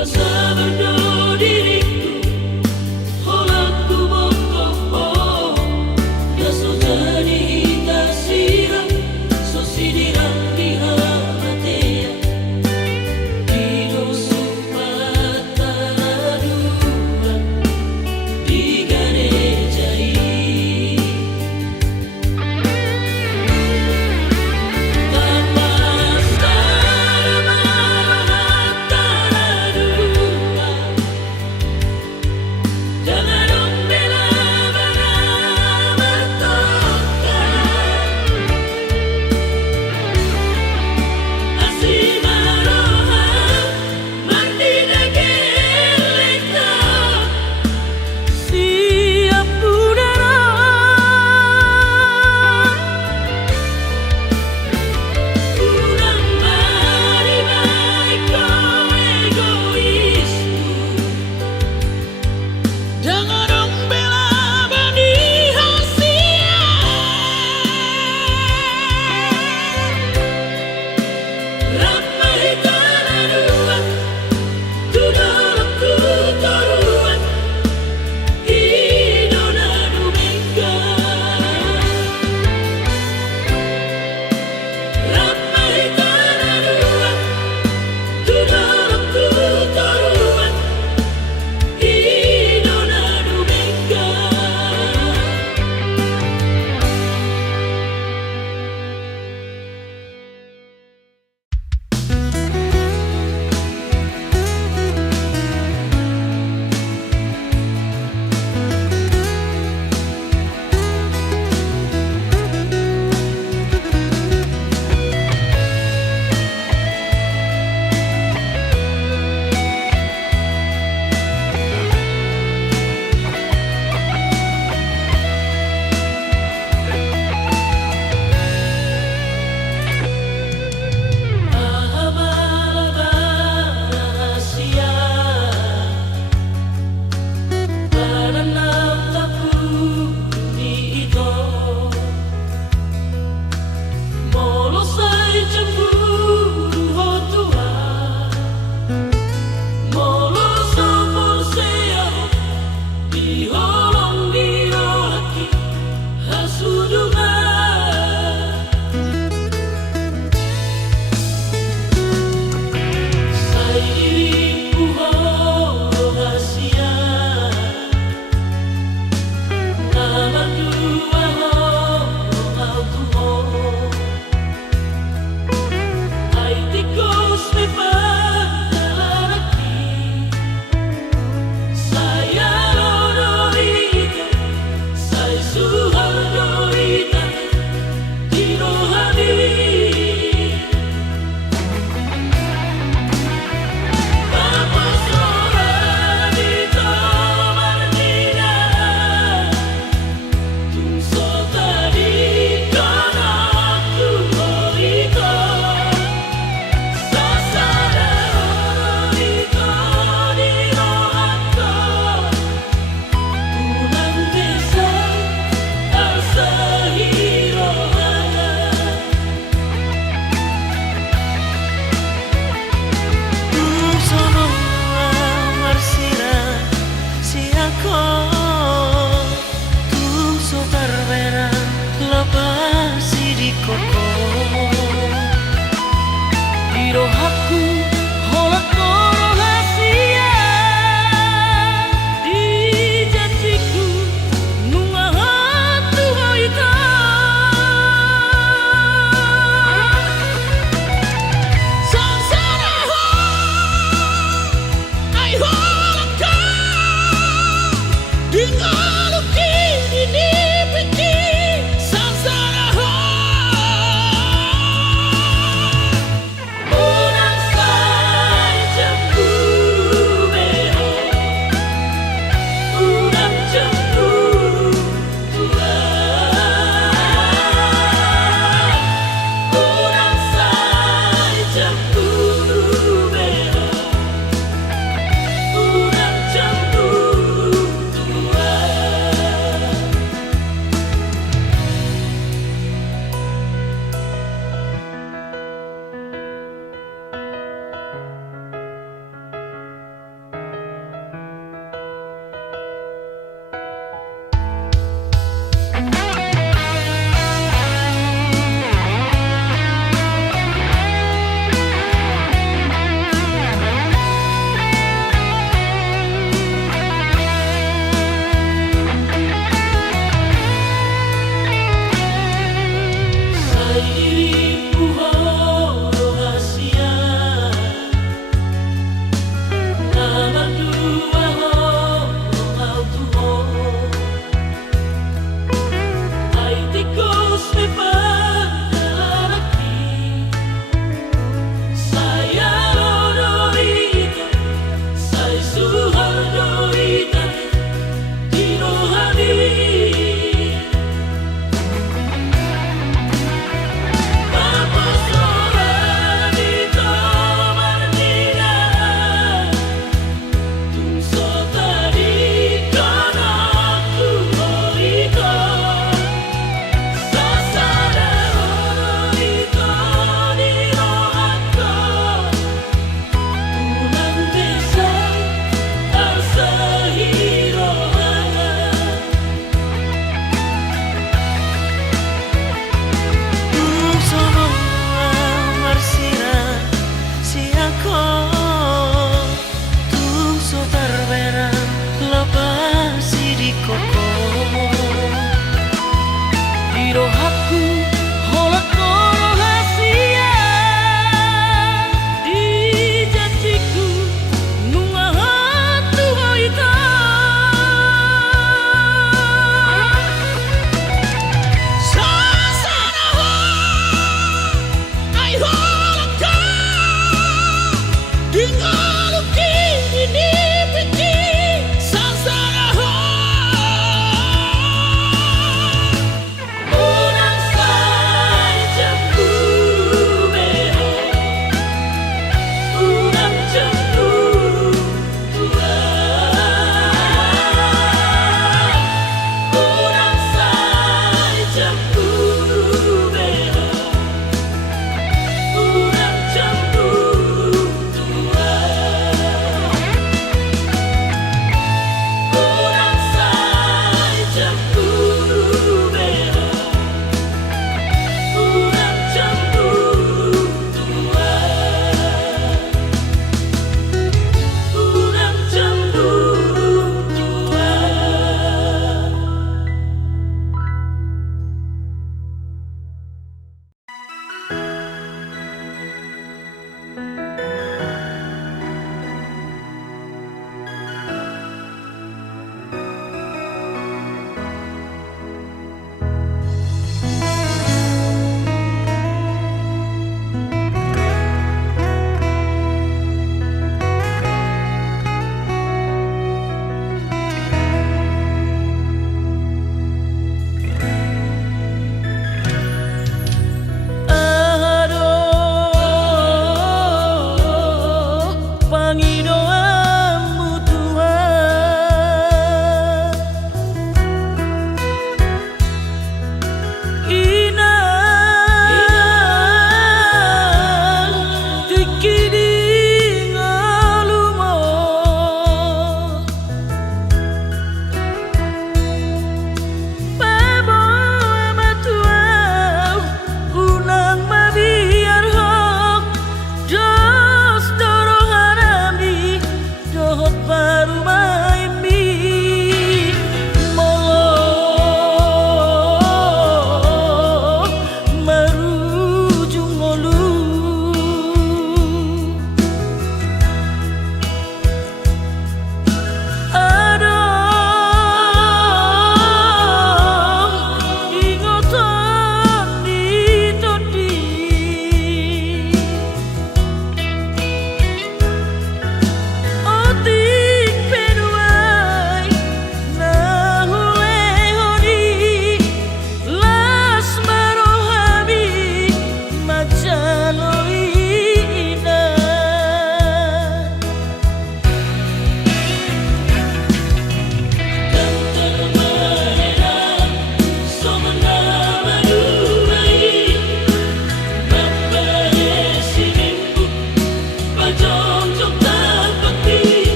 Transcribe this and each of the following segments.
Kuasa berdoa diriku, holaku bokok, daso jadi kasira, so sidiran di hamatea, di dosu pataraduan, di garejai. Tanpa sadar marah taraduan.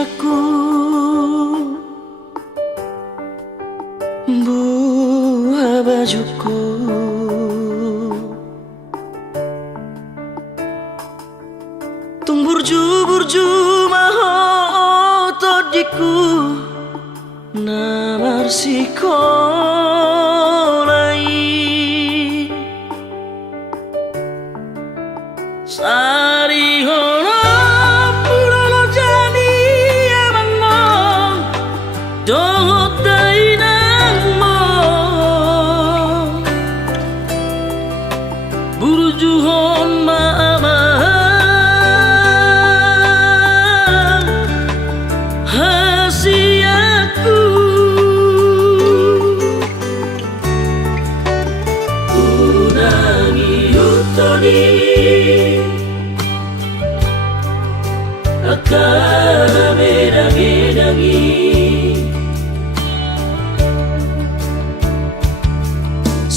usiaku, buah bajuku, tung burju-burju maho todiku namar sikolai sari hono purono jani emang mong dohot dai nang mong burju hon maamang hasiaku unangi utoni akara medangi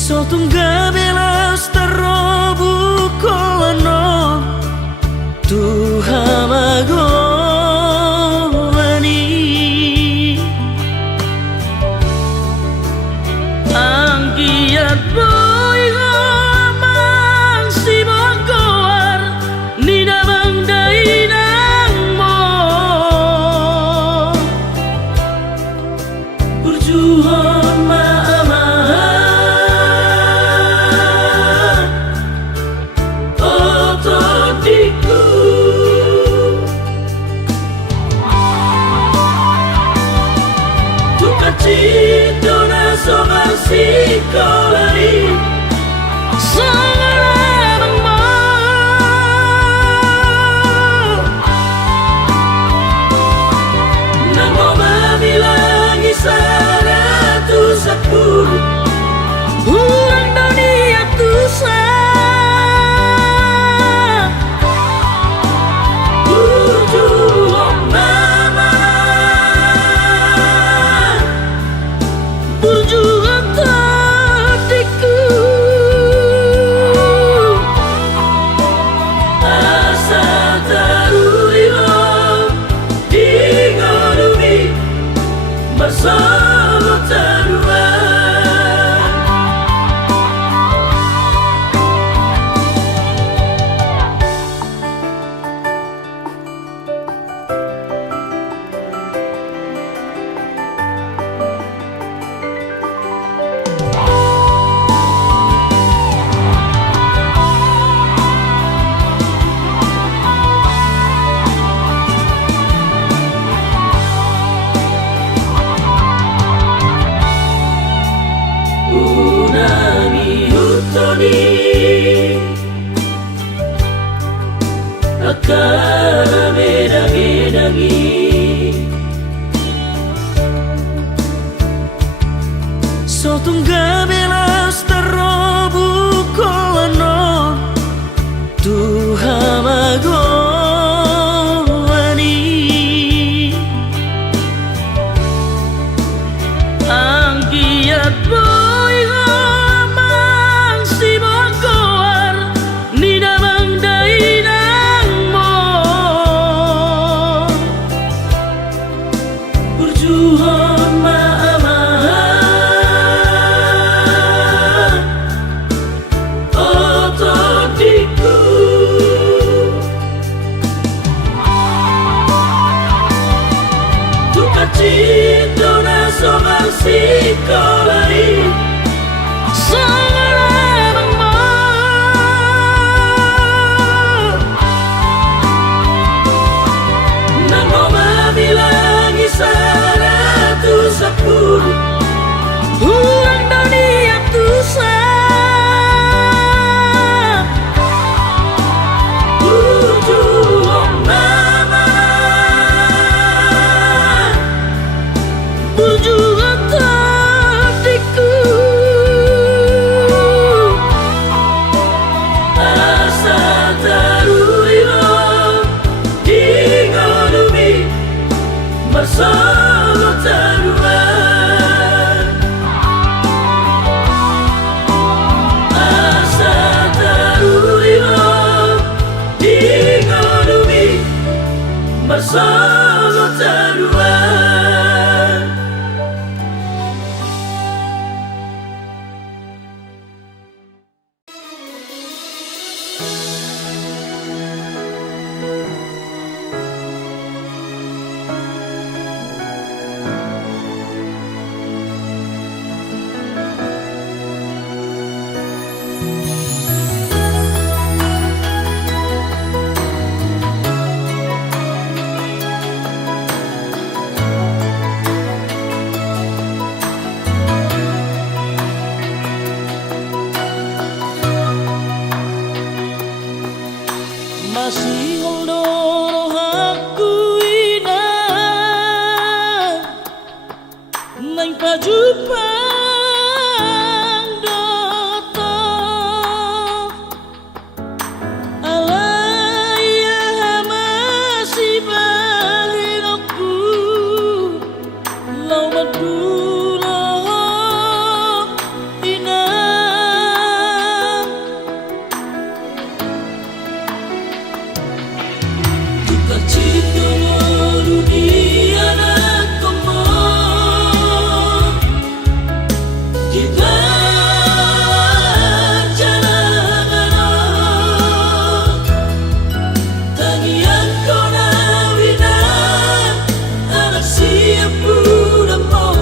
sotung gabelas tarobu kono Tuhan magolani anggiat boy hamang si bangkoar nina bangdai nang mo berjuang maamahan otodiku tukacito na soal sikolai sangaramang mo nang mo mabilang isa ratus sepuluh ulang dunia tusa berjuang mama berjuang tadiku asa taruiwa dingodumi bersama taruhan unangi utoni akara medangi sotung gabelas tarobu kono Tuhan magolani anggiat boy hamang si bangkoar nina bangdai nang mo berjuang maamahan otodiku tukacito na soal sikolai sangaramang mo nang mo mabilang isa ratus sepuluh ulang dunia tusa berjuang mama berjuang tadiku asa taruiwa dingodumi bersama taruhan asa taruiwa dingodumi bersama dua. Masih ngondoro aku inang nang pajupang doto alaya masih balik aku lau maduro inang duka cita dunia nak komo kita jalan tangian kau nawina anak siap udah mau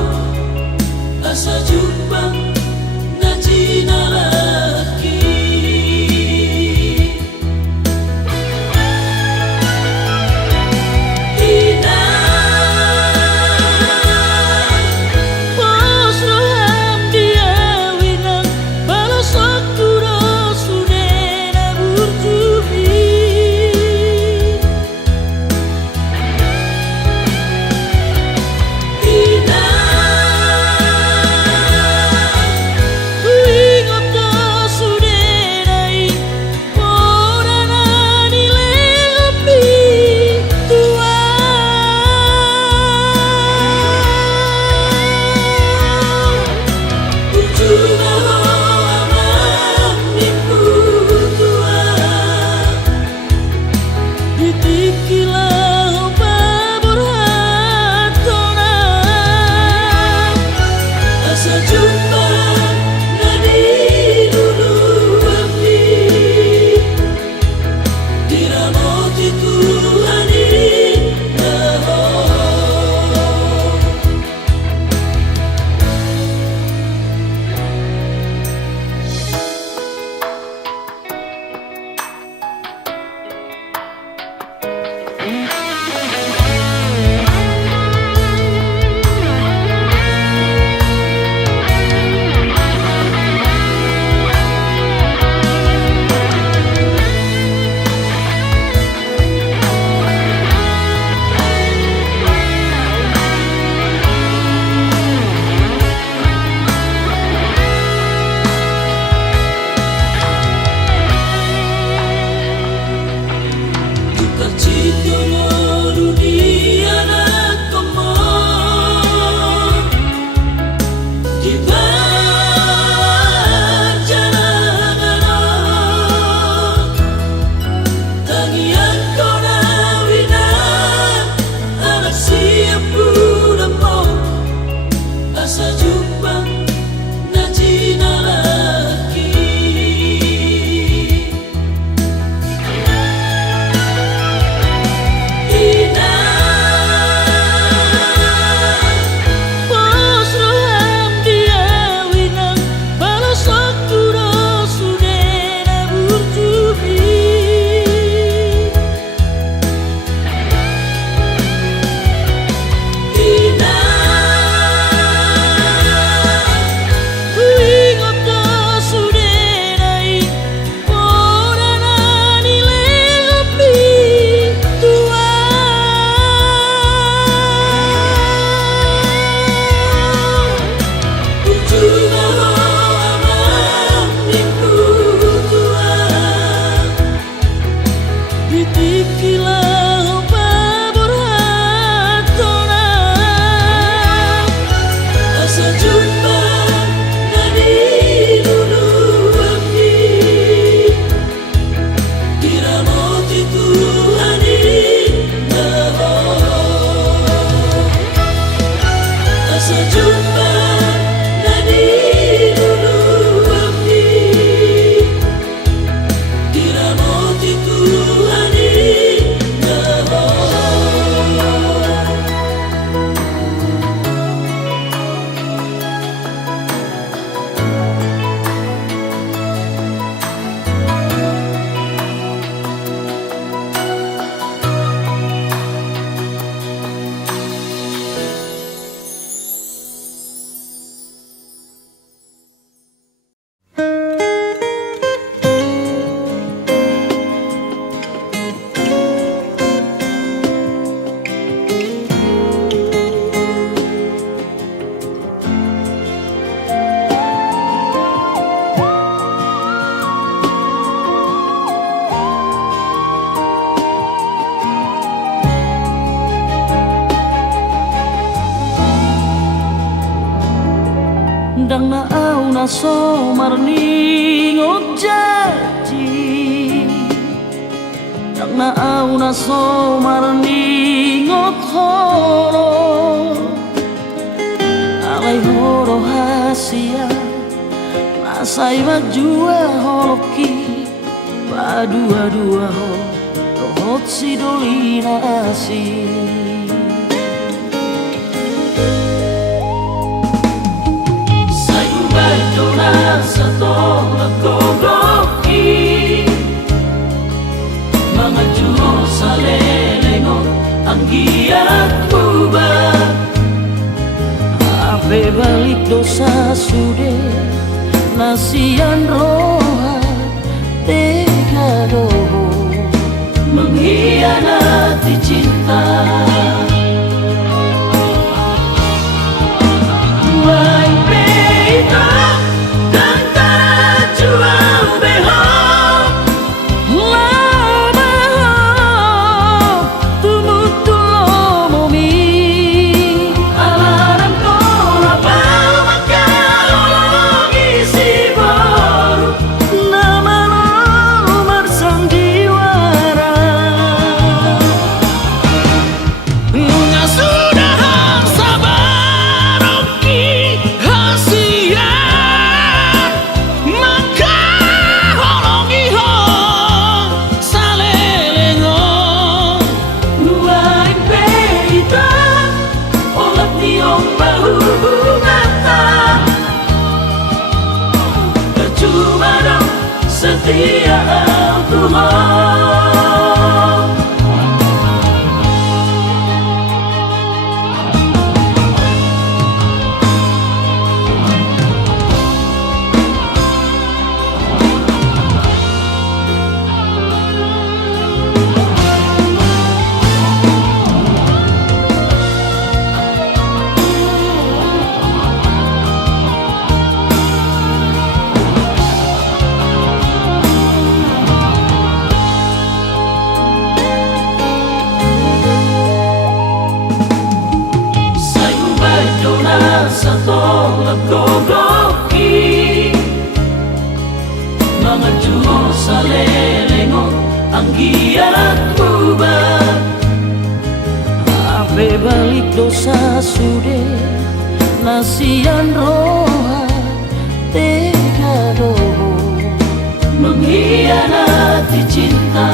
Berjumpa nadi dulu abdi Diramoti Tuhani Dang na au na so marni ngot janji Dang na au na so marni ngot horo Alay horo hasia Nasay majua holoki Badua-dua ho Tohot si dolina asi Dona satu gogoki Mga juho sa lelengon ang giat buba Ape balik dosa sude nasian roha tega doho Mengkhianati cinta Setia Tuhan Satu gogoki Mga juho sa lelengon ang giat bubat Ape balik dosa sude nasian roha tega doho Mengkhianati cinta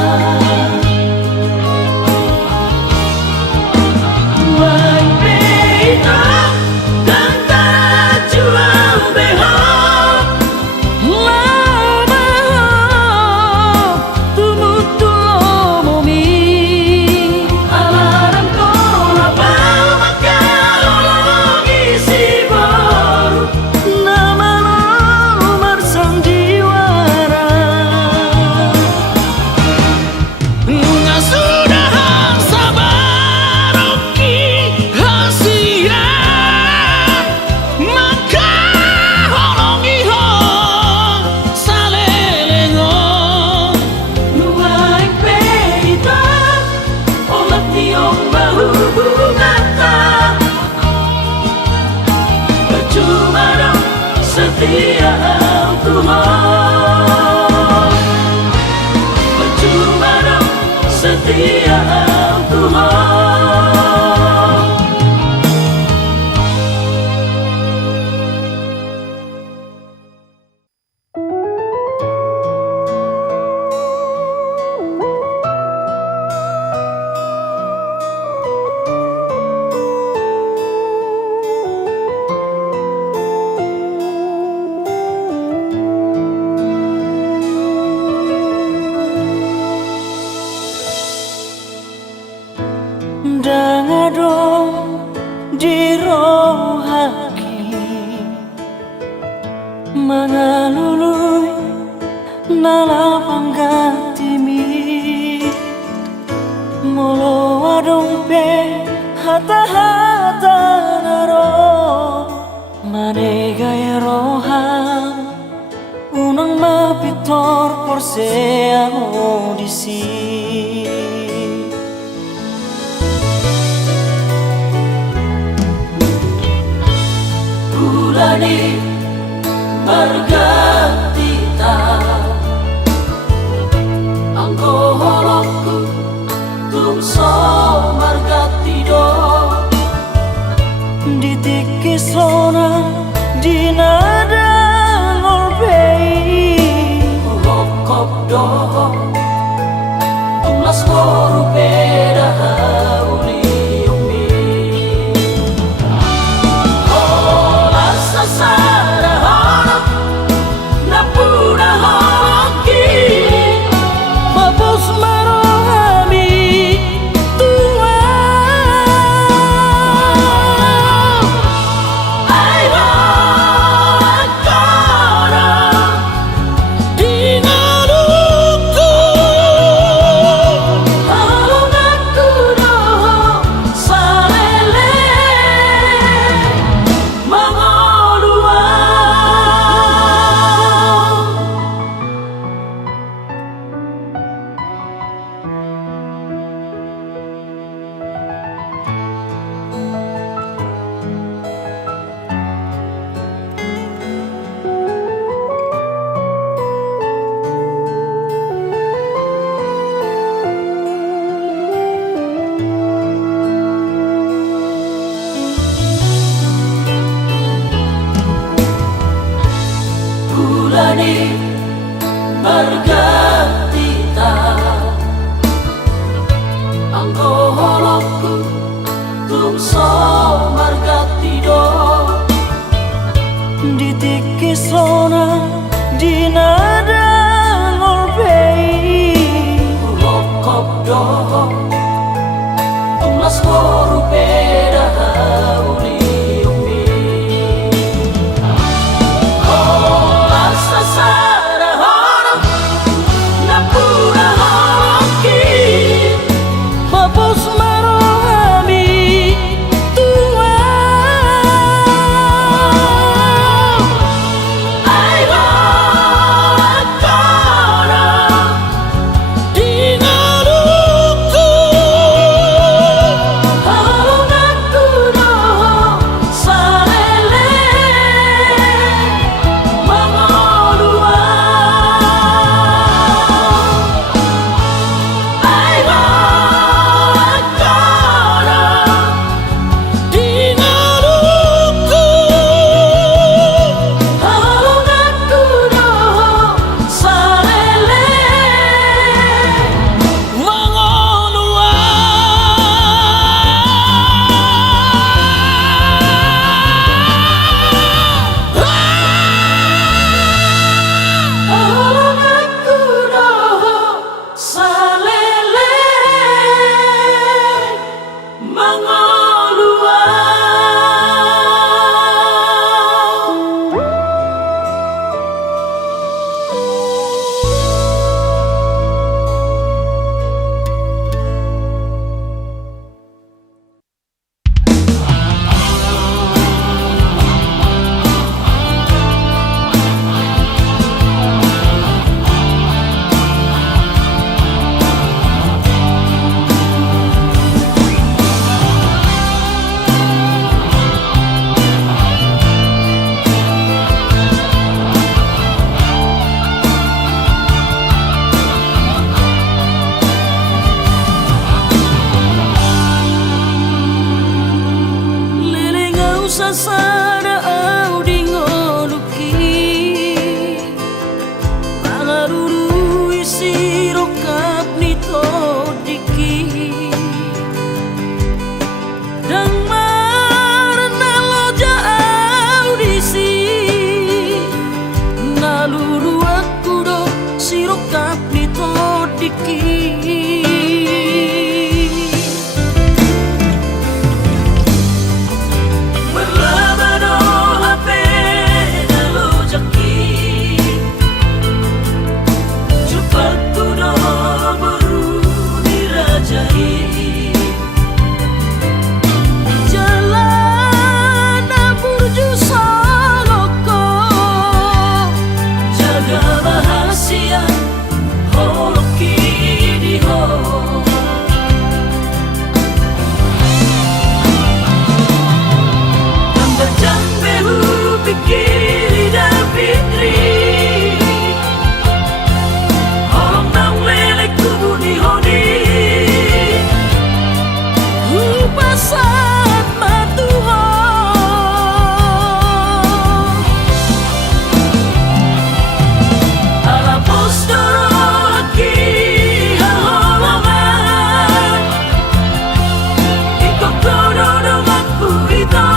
Setia Tuhan Percuma dong setia Tuhan nalapangatimi molo adompe hata-hata naro manega roham unang mapitor porse audisi Bulani berganti anggo holokku tumso margatido ditikisona dinada ngolpei holokop do tumlas koru beda hauli umi olas sasara holok napuna holoki mapos marohami tua aiwa akara dinaluku halungaku doho salele mangolua Bulani berganti anggo holokku tumso margatido ditikisona dinada ngolpei holokop do tumlas koru beda hauli umi sasara holok napuna holoki mapos marohami tua aiwa akara dinaluku halungaku doho salele mangolua aiwa akara dinaluku halungaku doho salele mangolua halungaku doho salele mangolua sasara audi ngoluki pangaruru isi rokap nito diki dan marna loja audisi naluru aku do si rokap nito diki berlama pikir dan fitri Holong nang lelek kubu di honi Pasat matuho Ala postoro laki haholongan Ikut kono dengan purita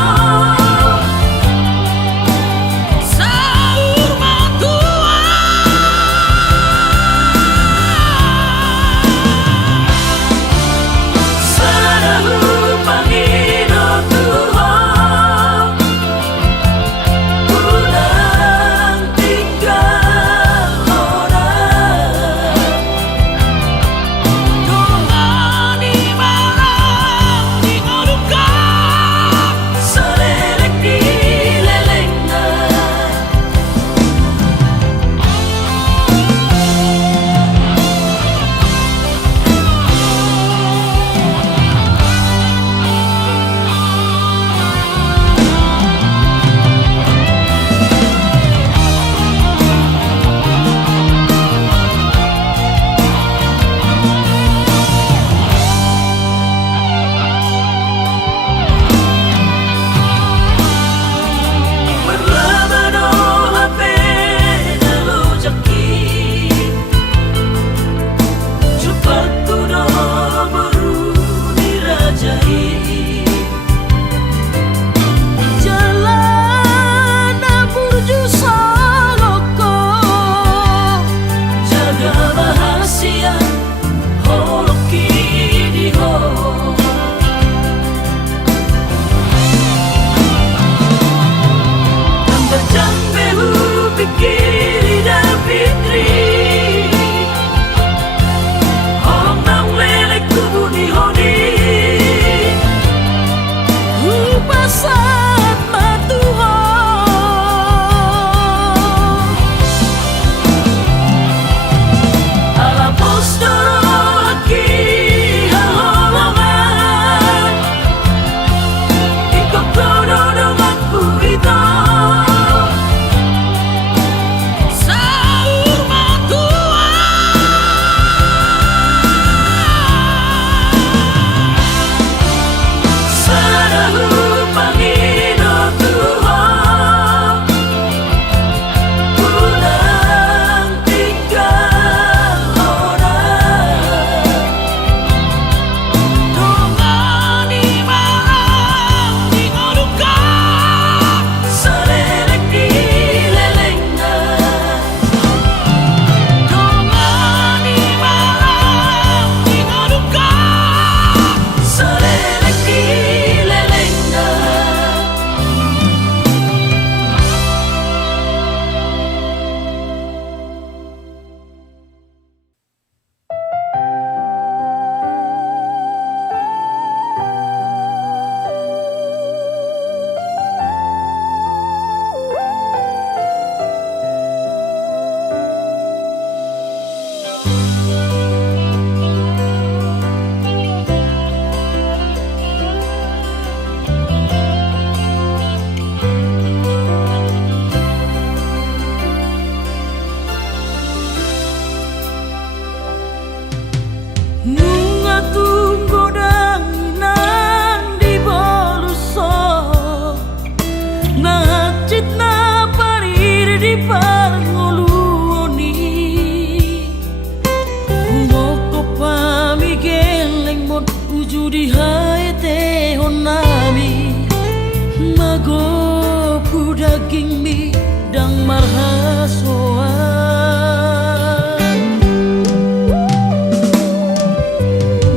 daging mi dang marhasoan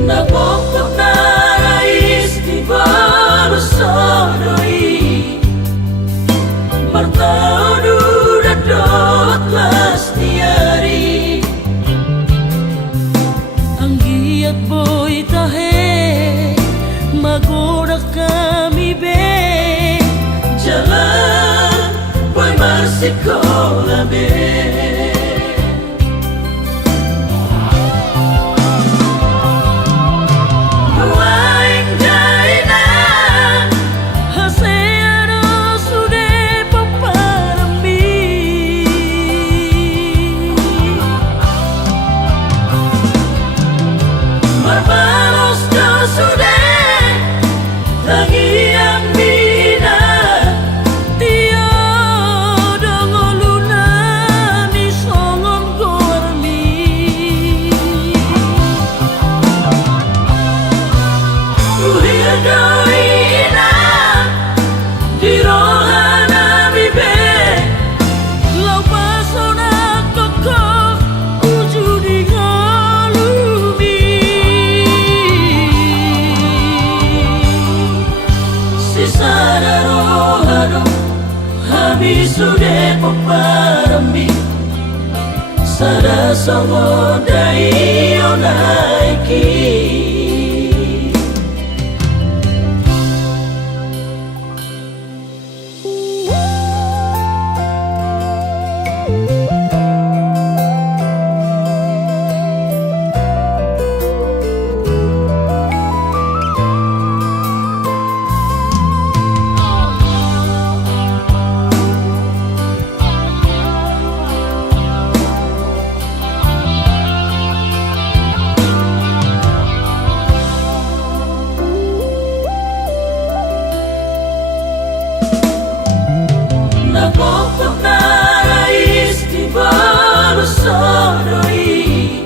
Nabokok na rais di barusodoi Martao duradot lastiari ang giat boy tahe magoda kami be Jalan boy marsikola be Haseano sude papa Kami sudah peparami sada songo dai onaiki. Napokok na rais di baru sodoi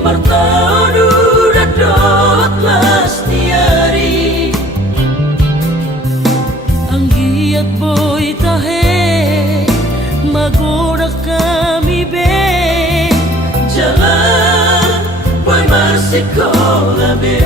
Martaudu dadot lastiari Ang giat boy tahe magoda kami be Jalan boy marsikola be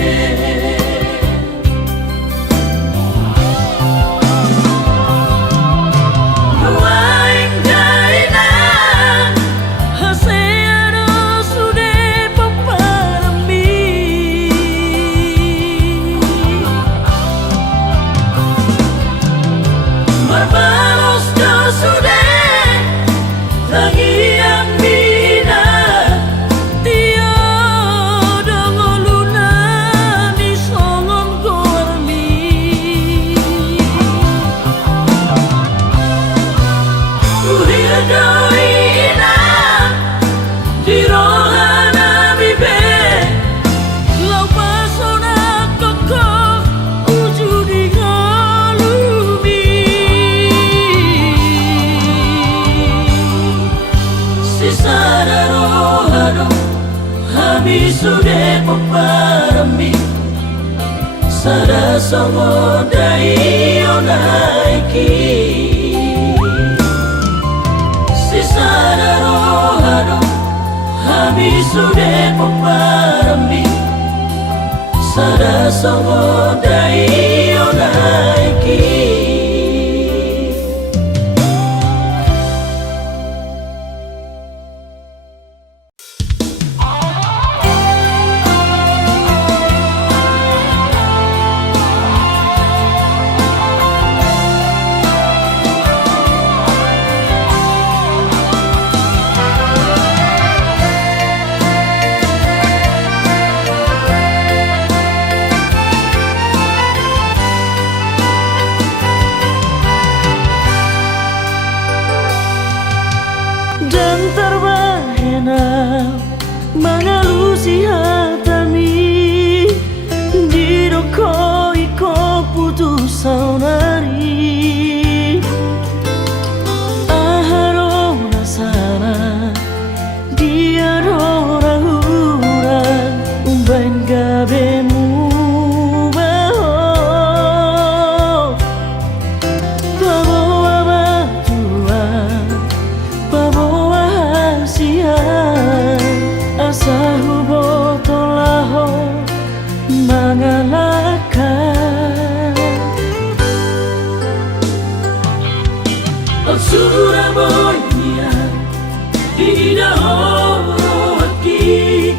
Kami sudah peparami sada songo dai onaiki. Sisada rohano kami sudah peparami sada songo dai onaiki. Dan terbahena mengalusi hatami di doko iko putus saunari aharo nasana dia dora hurang umbain gabemu baho bawa batuan bawa asa hubo tolaho mangalakan Surabaya di dahulu hati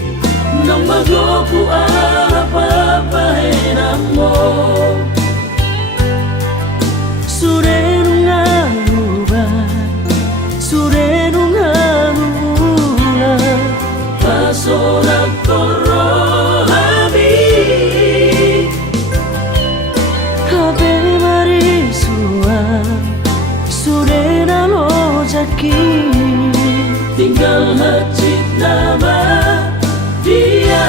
nang magoku apa pahenamo surenu ngaruban surenu ngarula pasorak korohami habe marisua surena lojaki tinggal hajit nama dia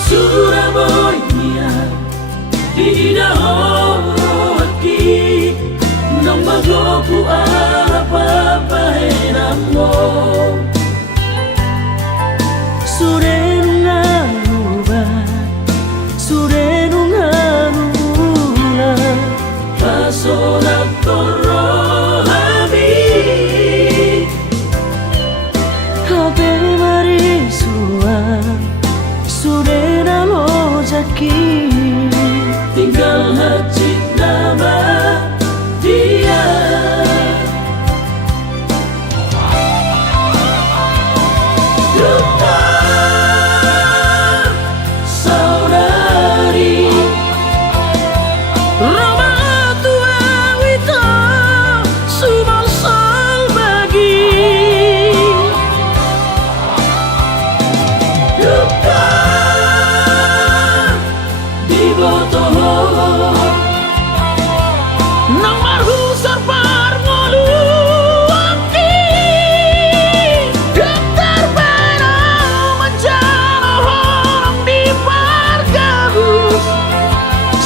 Surabaya di dahoki nang magoku apa pahenamo Surenu ngaruba Surenu ngarula Pasona korohami Habe marisua Surena lojaki tinggal hati nama dia Duta saudari Roma tua wita subal salbagi Duta nang marhusar parmolu aki Dokter bena menjana horong di pargabus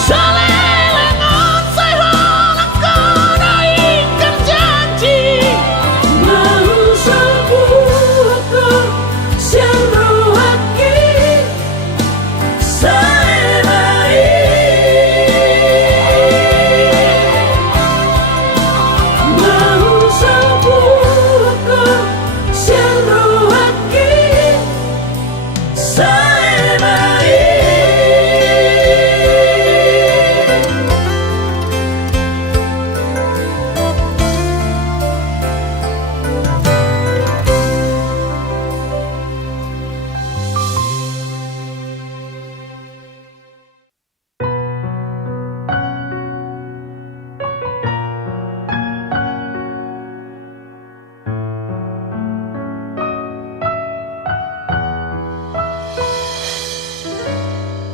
Salelengon say holang kono ingkar janji Marhusar buako siang rohaki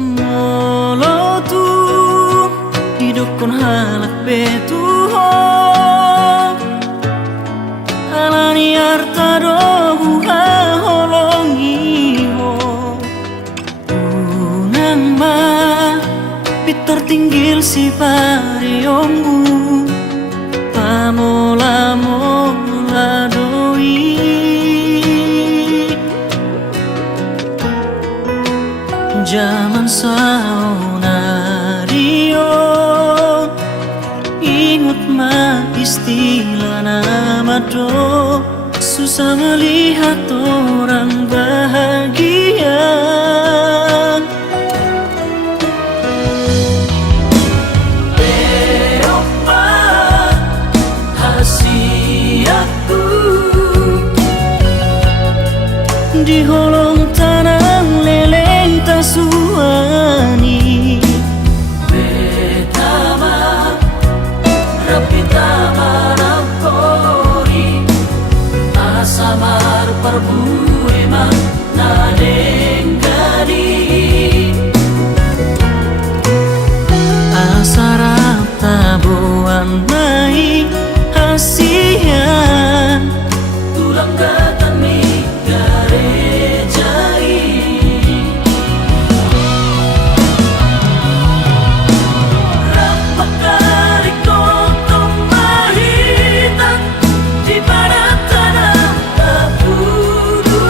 Molo tu hidupkon halak betuho halani arta dohu ha holongi ho unang ma pitor tinggil si parionggu pamola mola doi Zaman saunario ingut ma istilah nama do susah melihat orang bahagia Beopa hasiaku di holong tanang leleng tasuani betama rapitama rampori asamar perbuema nadenggani asarap tabuan mai hasian tulang gatan mi garejai rapakari kotong mahitan di pada tanah tabudu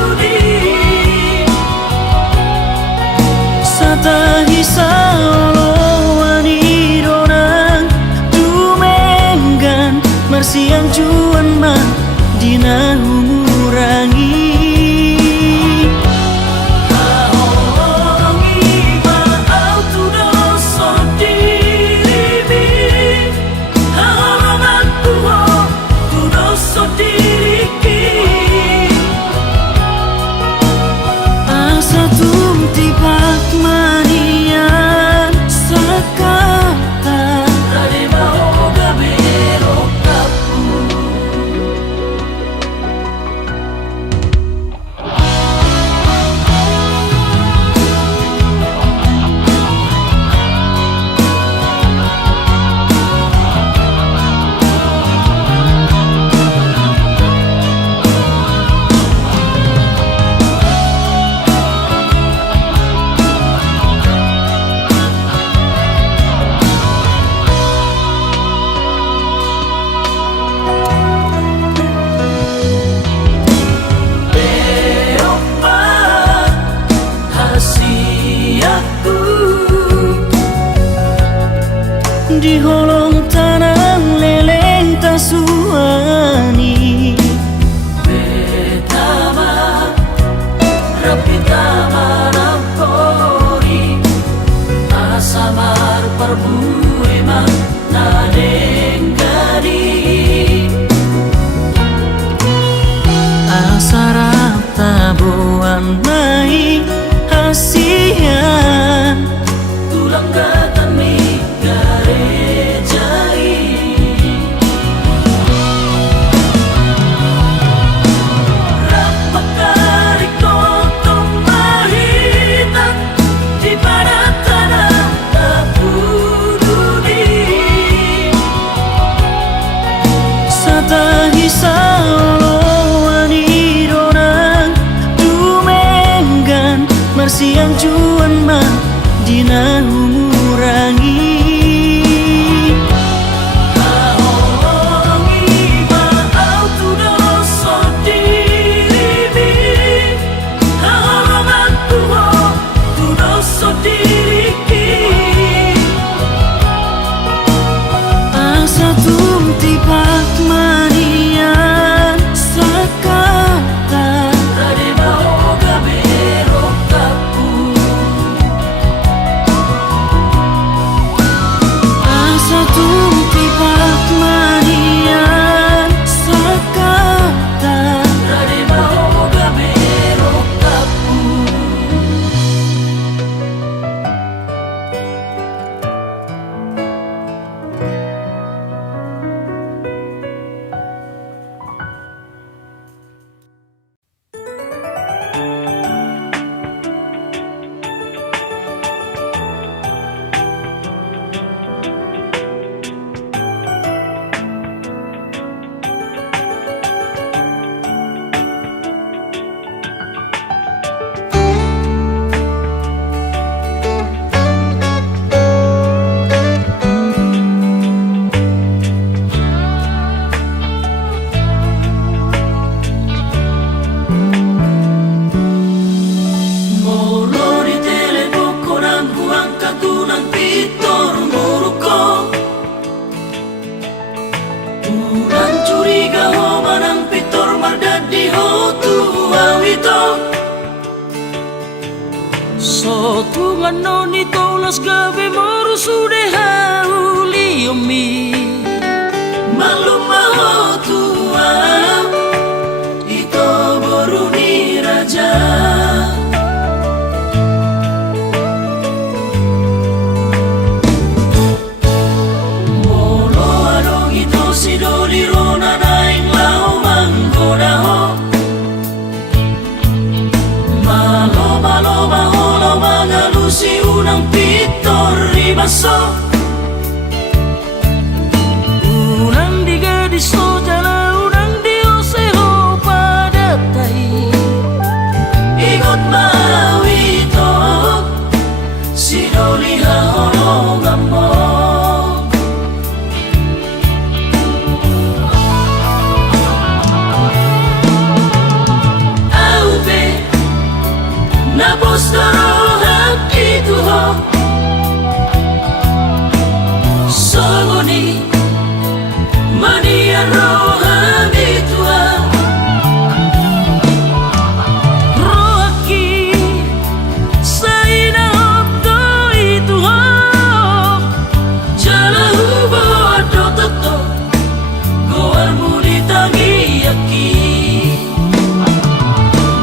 tabuan mai hasian tulang gatan mi garejai rapakari kotong mahitan di pada tanah tapuduni satahi salowani dorang dumenggan marsian juan ma dina umurangi asa tum tipak manian sakata rade bahoga berok tapu asa tum tipak manian sakata rade bahoga berok tapu so tungan noni tolas gabe moru sude hauli omi malum maho tua ito boruni raja molo adong ito sidoli rona naing lau manggodaho malo malo maholo mangalusi unang pitor ribaso unang di gadis so jala unang di oseho padatai ikut mawito sidoli haholo mo aupe na postaro hati tuho sogoni mania roha bitua rohaki saina hokto itu ho jala hubo ado toto goar mudi tangi yaki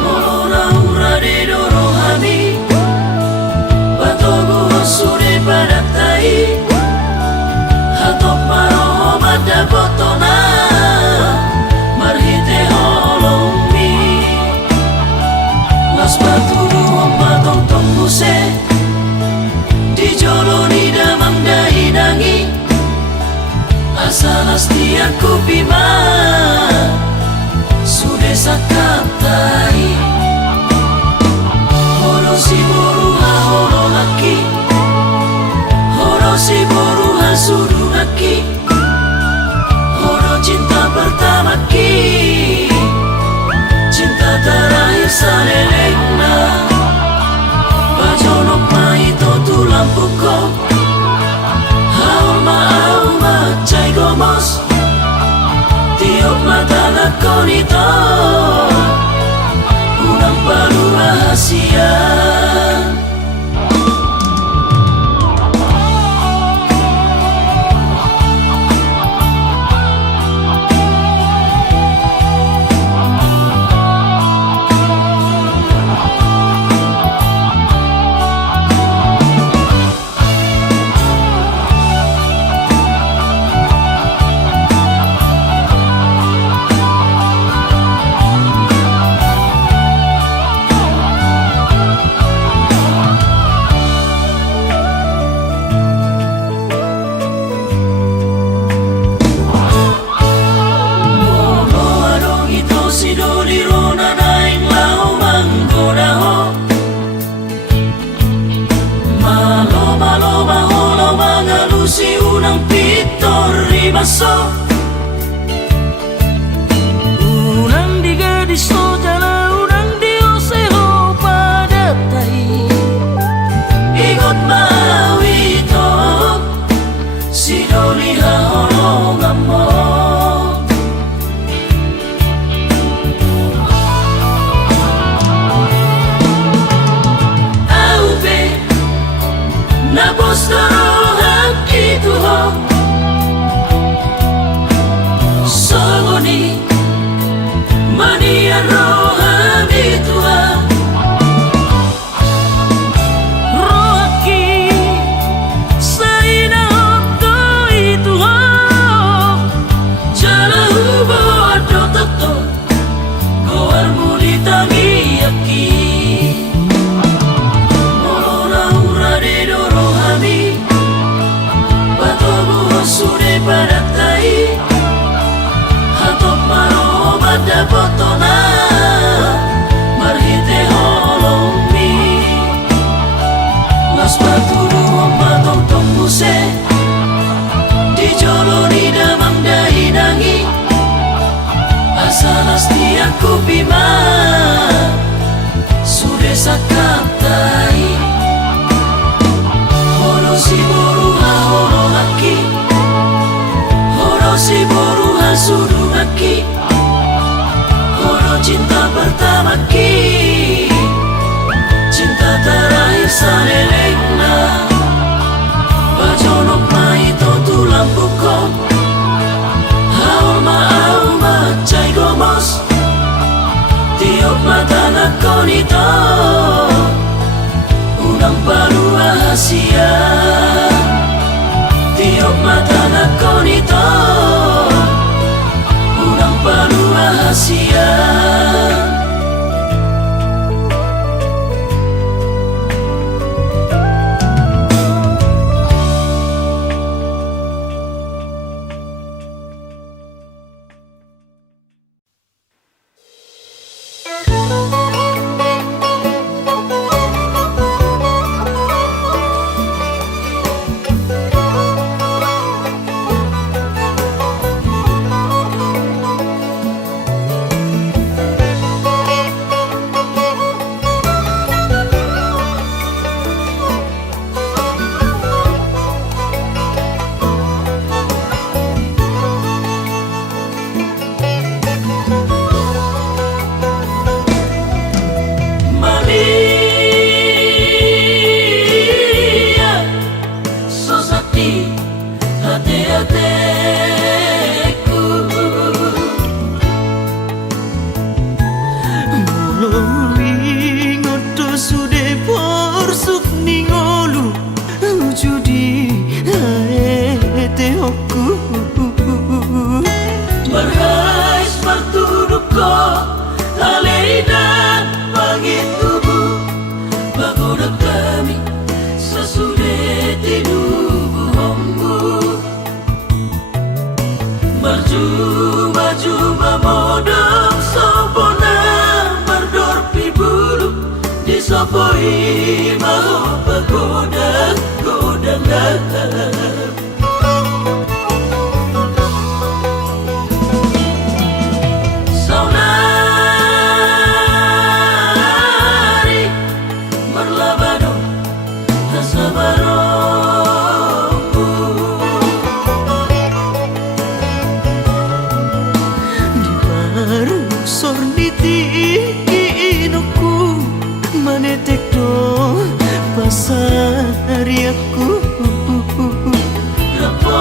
mora ura de doro hami batogu sure pada tai hatok maroho mada botona marhite holombi las baturu matong tombuse di joloni damang dai dangi asalas tiaku bima sude sakatai horo si boru ha horo laki horo si boru ha sudu laki horo cinta pertama ki cinta terakhir salelengna bajonok maito tulang puko haul ma cai gomos tiup mata so Unang di gadis so jala unang di oseho pada tai Ingot mawi to Sidoli hahorong mo Aube Na postaro haki tuho Sogoni Mania rohani Tuhan rohaki saina hokko itu ho Jala hubo ado toto Goar muli tangi aki Morona ura de doro hami Batobu hosure padatai Hatok maro bada botona Marhite holomi Las baturu omatong tombuse Di joloni damang dahi nangi Asalas tiaku bima Sude sakaptai Horo si boru ha horo laki Horo si boru ha sudu laki Horo cinta pertama ki Cinta terakhir sanelengna Bajonok maito tulang pukong Haul ma cai gomos Tiok mata nakonito Unang baru rahasia Tiok mata nakonito Unang baru rahasia Maria Sosati hati-hatiku Mulai ngoto sude porsuk ningolu judi aete hokku Berhais martuduko Aleina pangit tubuh Pagoda kami Sesudah tinubu hombu Berjumpa-jumpa modong Sopona merdorpi bulu Disopoi mau pagoda Godang Saunari Merlabado Tasabaroku di baru sorniti inoku manetek do pasariaku Lapo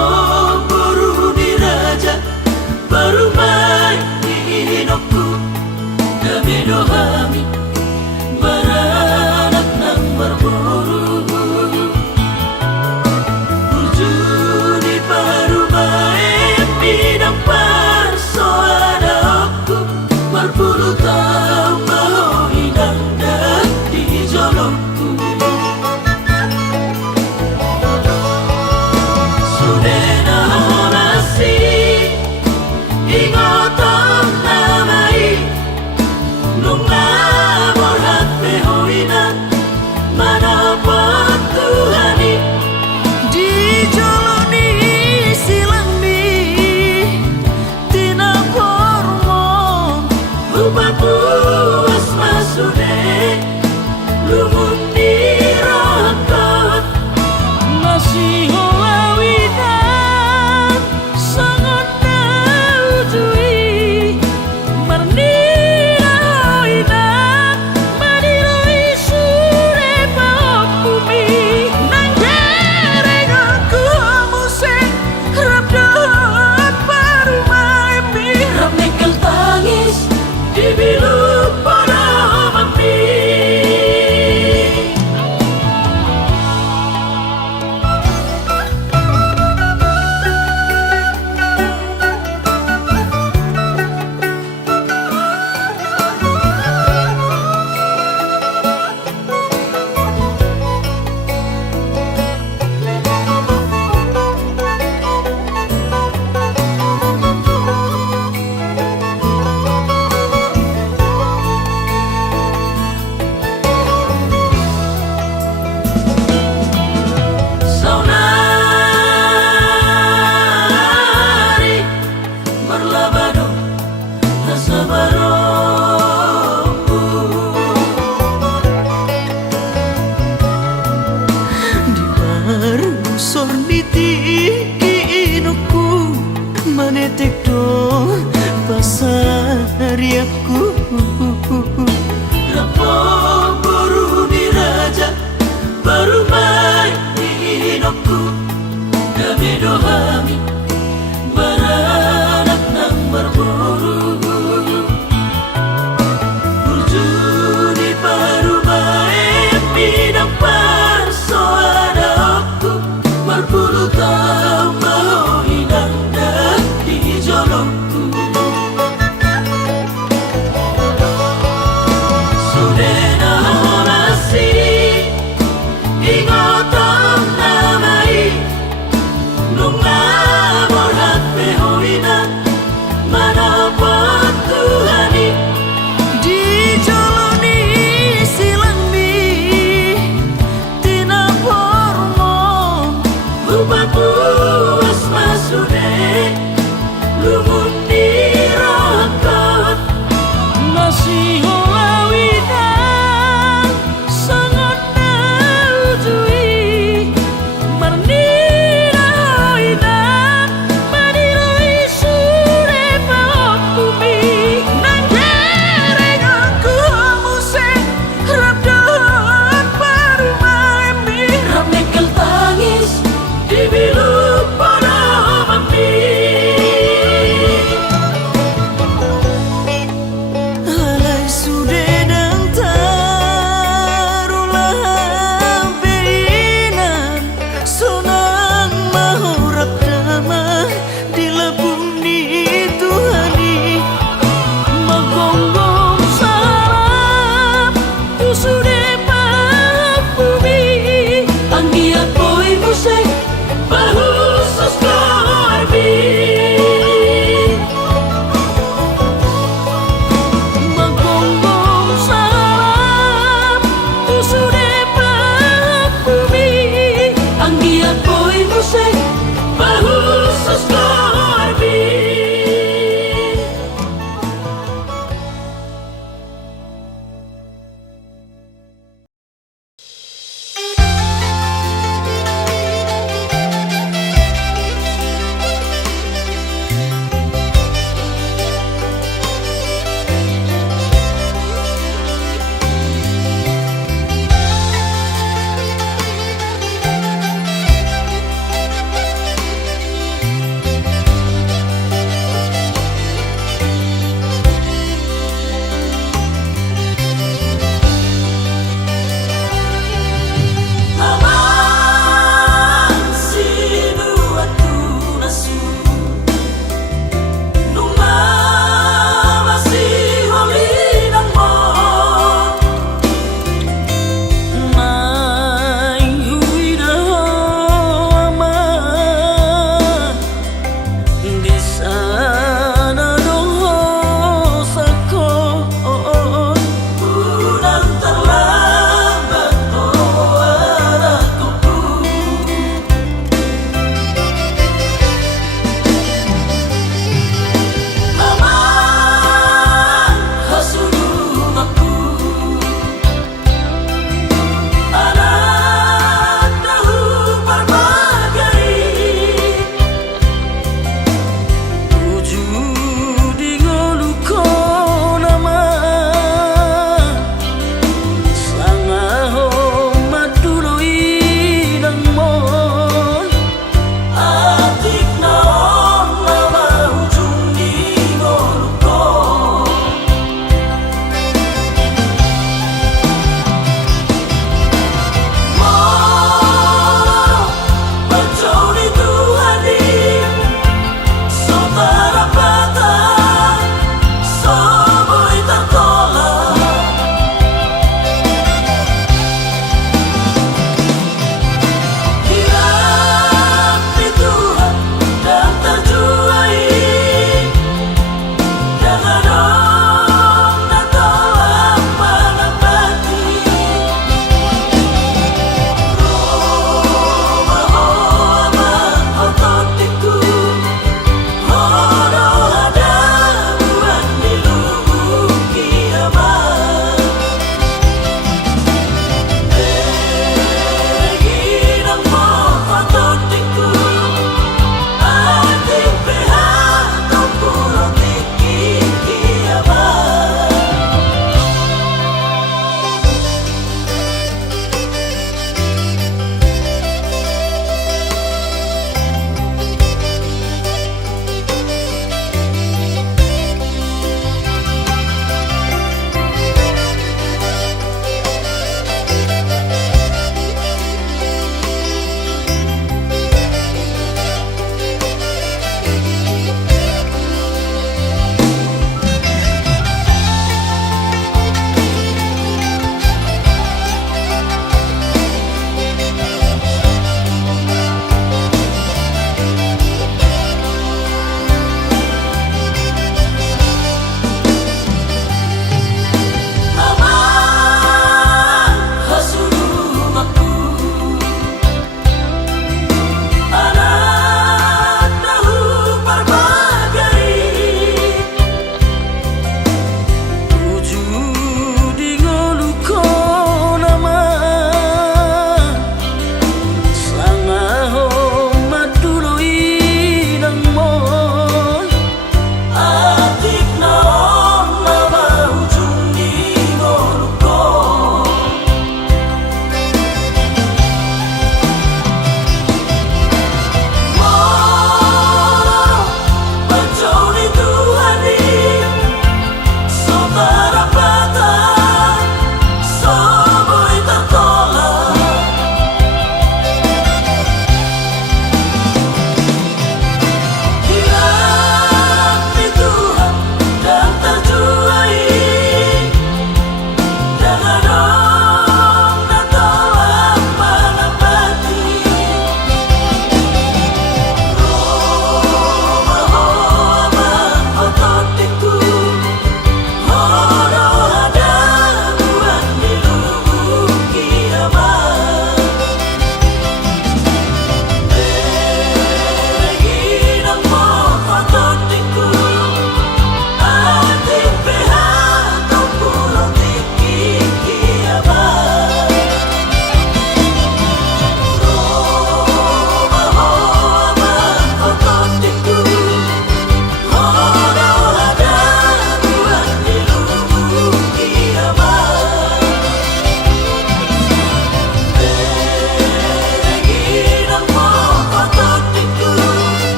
baru diraja Baru main hidupku Kami dohami Baranak nang berburu Burjuni baru main Bidang parsoada aku Berpuluh tahun mau hidang di jolokku Sudena honasi Ingotom namai Nung labor hat pehoinan Manapot Tuhani di joloni silang aku. Lampau buru di raja baru main di hidupku. Kami dohami beranak nang berburu. Burjuni baru main bidang persoada aku. Berpuluh tahun mau hidang dan di jolokku.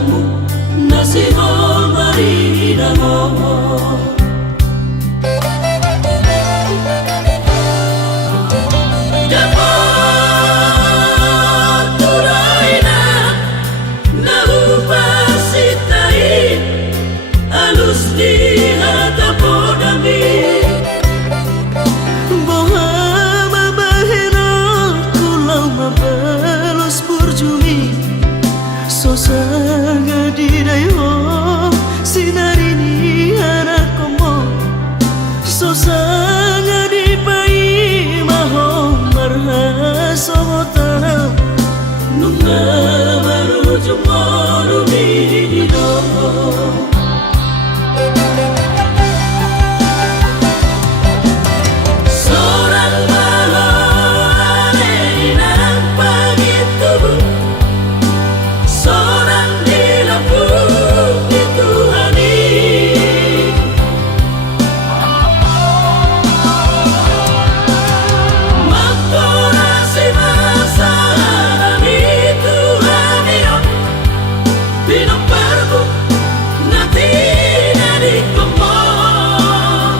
alatmu nasihol marina mo. Dapat turay na naupasitain alus di hadapo dami. Boha mabahena kulau mabalos burjumi sosanga di dayo sinarini anak komo sosanga di pai maho marha somotanam Nunga baru jumoro di do. Seorang malam inang pagi tubuh, seorang di lampu itu hari. Makorasi masa itu hari Pinong perbu nanti dari kemon.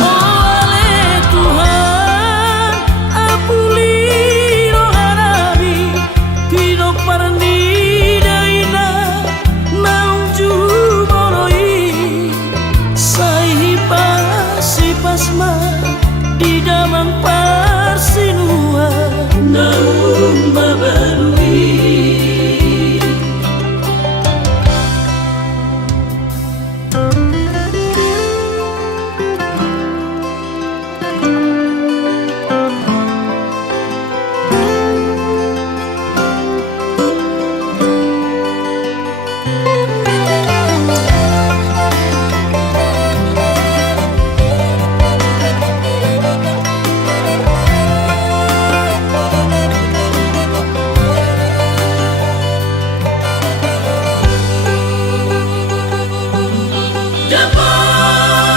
oleh Tuhan apuli rohanabi pinok parni daina nauju moroi sahipa si pasma di damang parsinua Naum babarui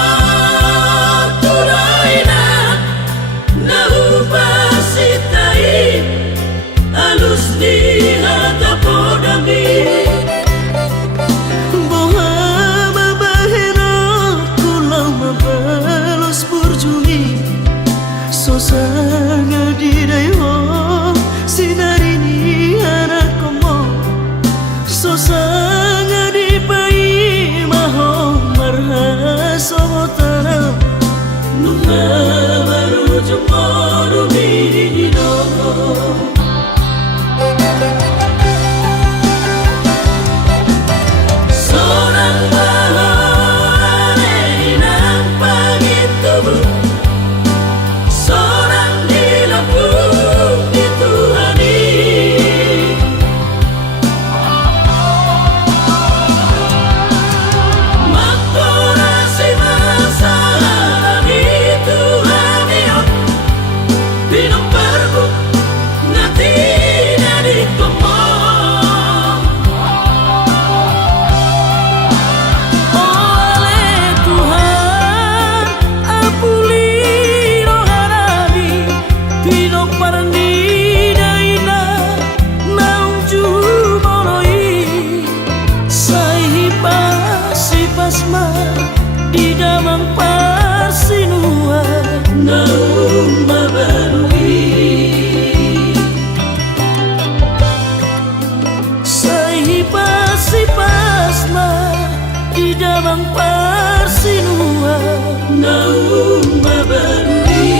Dapat turay na naupasitain alus di hadapo dami. Boha mabahena kulau mabalos burjumi sosanga di dayo sinarini anak komo sosanga di pai maho marha somotanam Nunga baru jumoro di do. Seorang malam inang pagi tubuh, seorang di lampu itu hari. Makorasi masa itu hari Pinong perbu nanti dari kemon. oleh Tuhan apuli rohanabi pinok parni daina nauju moroi sahipa si pasma di damang parsinua Naum babarui sahipa si pasma di damang parsinua Naum babarui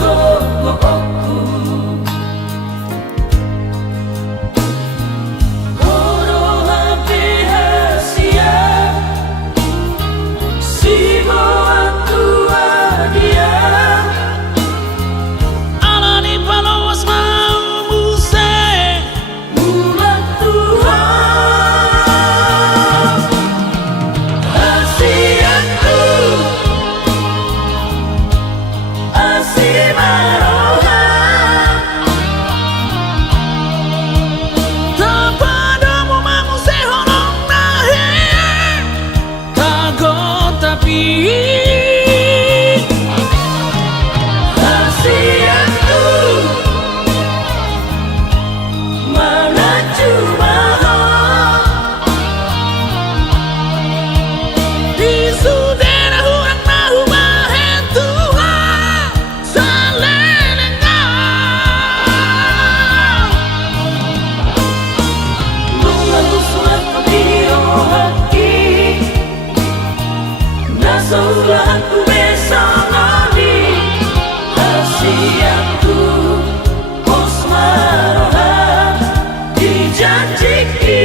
gogoku Horo hape hasia Sigo atua dia Alani palawas mau se Mulat Tuhan Hasiaku Asimaroha Tapadamu mau se holong nahe Tago tapi Hasiaku Mana cuma Di sudera huang nahu mahen Tuhan Salenengah Mengaku surat video hati Nasaulah aku besononi Hasiaku Osmaroha Dijanjiki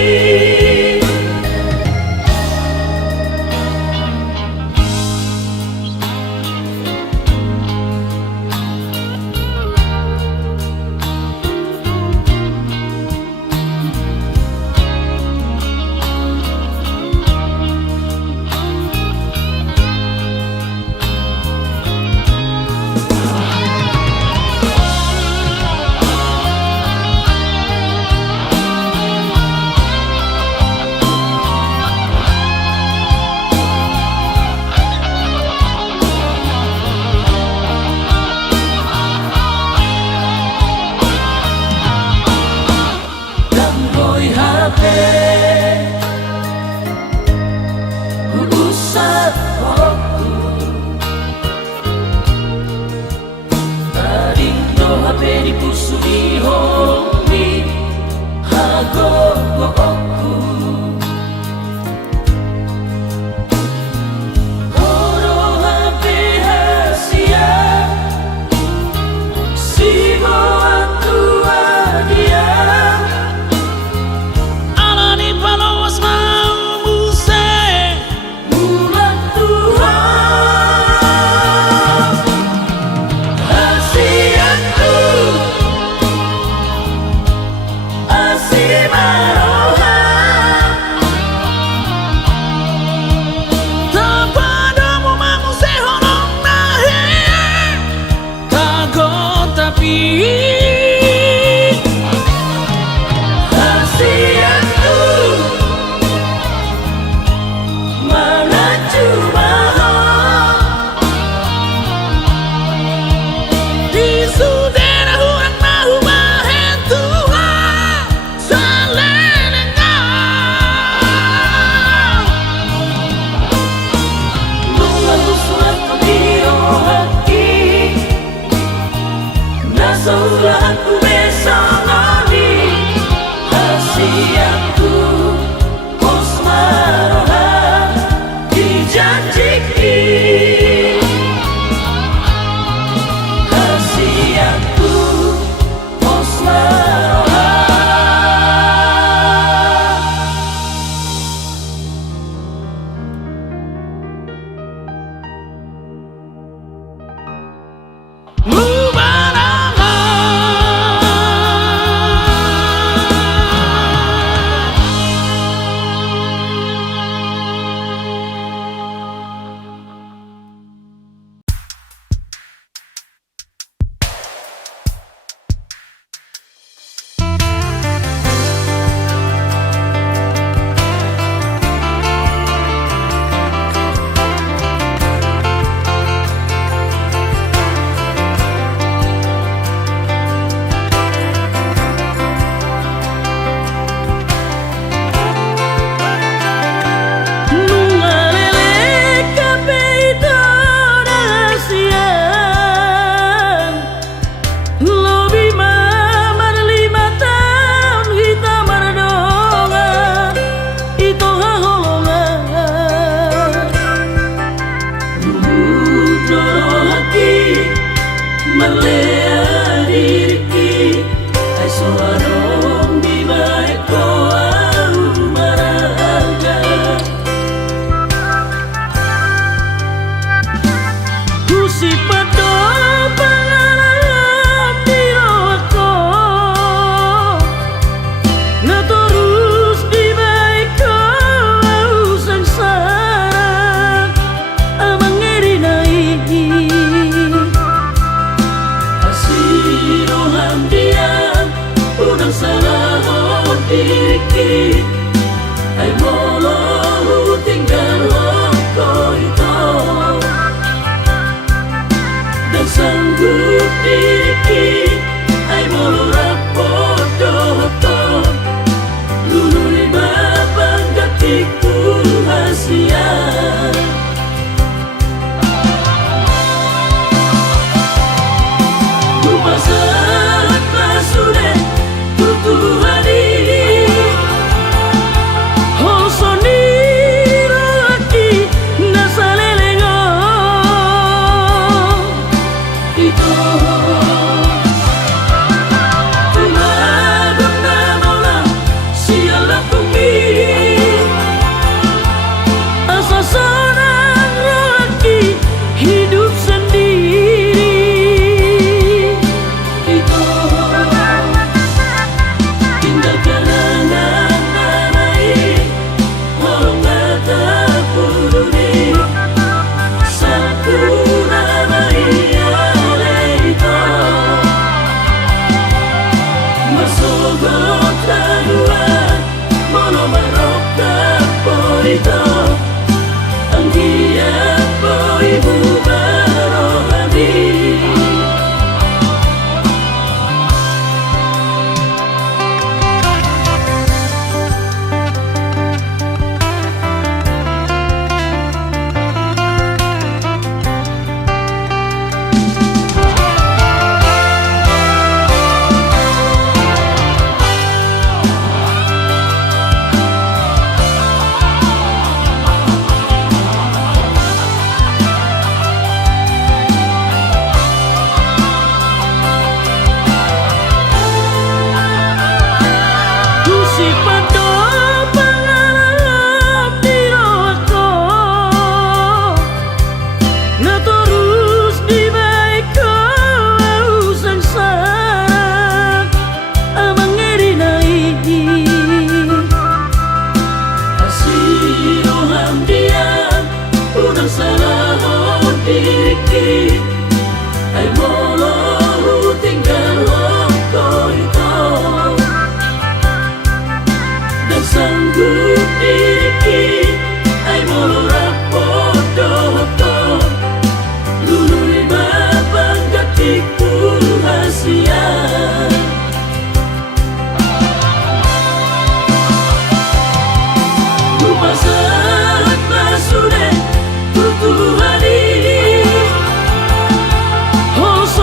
diriki ai molo tinggal loko itu dan sanggup diriki ai molo rapodo lulu lima banggatiku rahasia Kumasak masude tutuhani Hosoni roaki nasalelengo Ito Tumadong na mola sialah bumi Asa seorang roaki hidup sendiri Ito Tinggalkan anak-anak walau nggak tak peduli Satu nama ale itu Masogot laluan Mono marokah po itu Ang hiyak po ibu barohani Kusipado pangarap diro ako Na terus di baik kau sengsara Amang erinai Asiro hamdian Unang salah diriki Ay molo tinggal loko itu Dan sanggup diriki Ay molo rapodo Lulu lima banggatiku rahasia Kumasak masude tutuhani Hos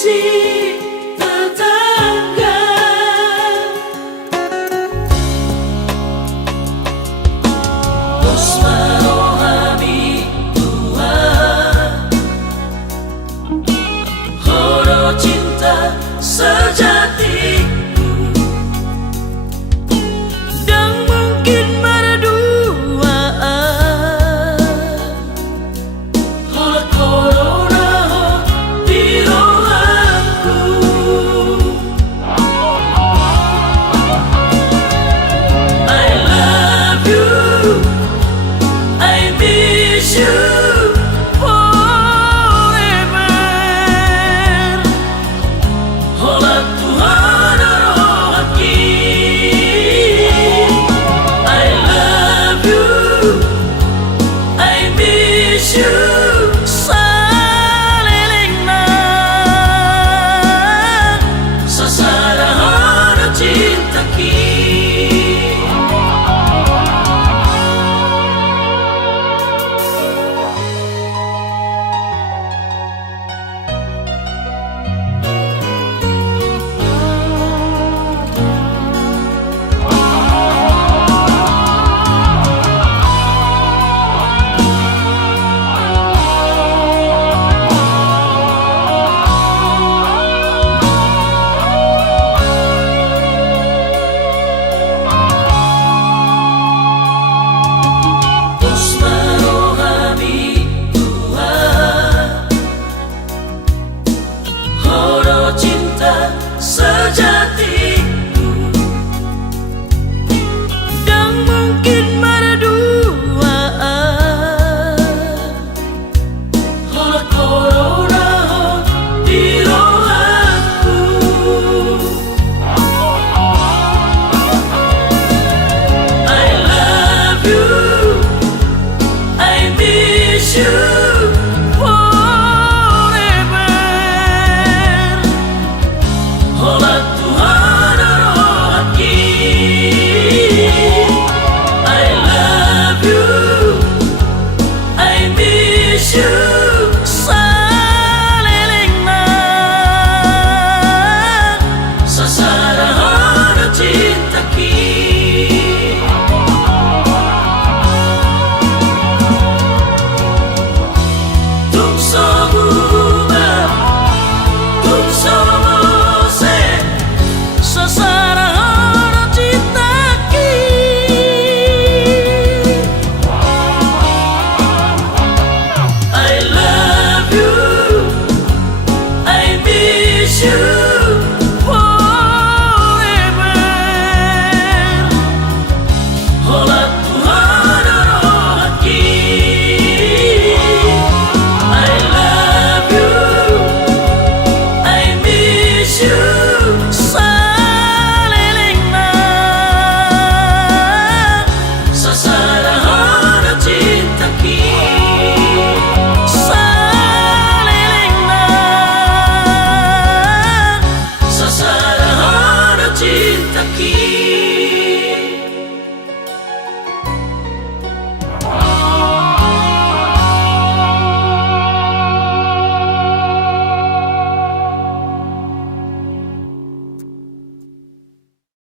sisi tetangga. Terus memahami Tuhan, horo cinta sejati.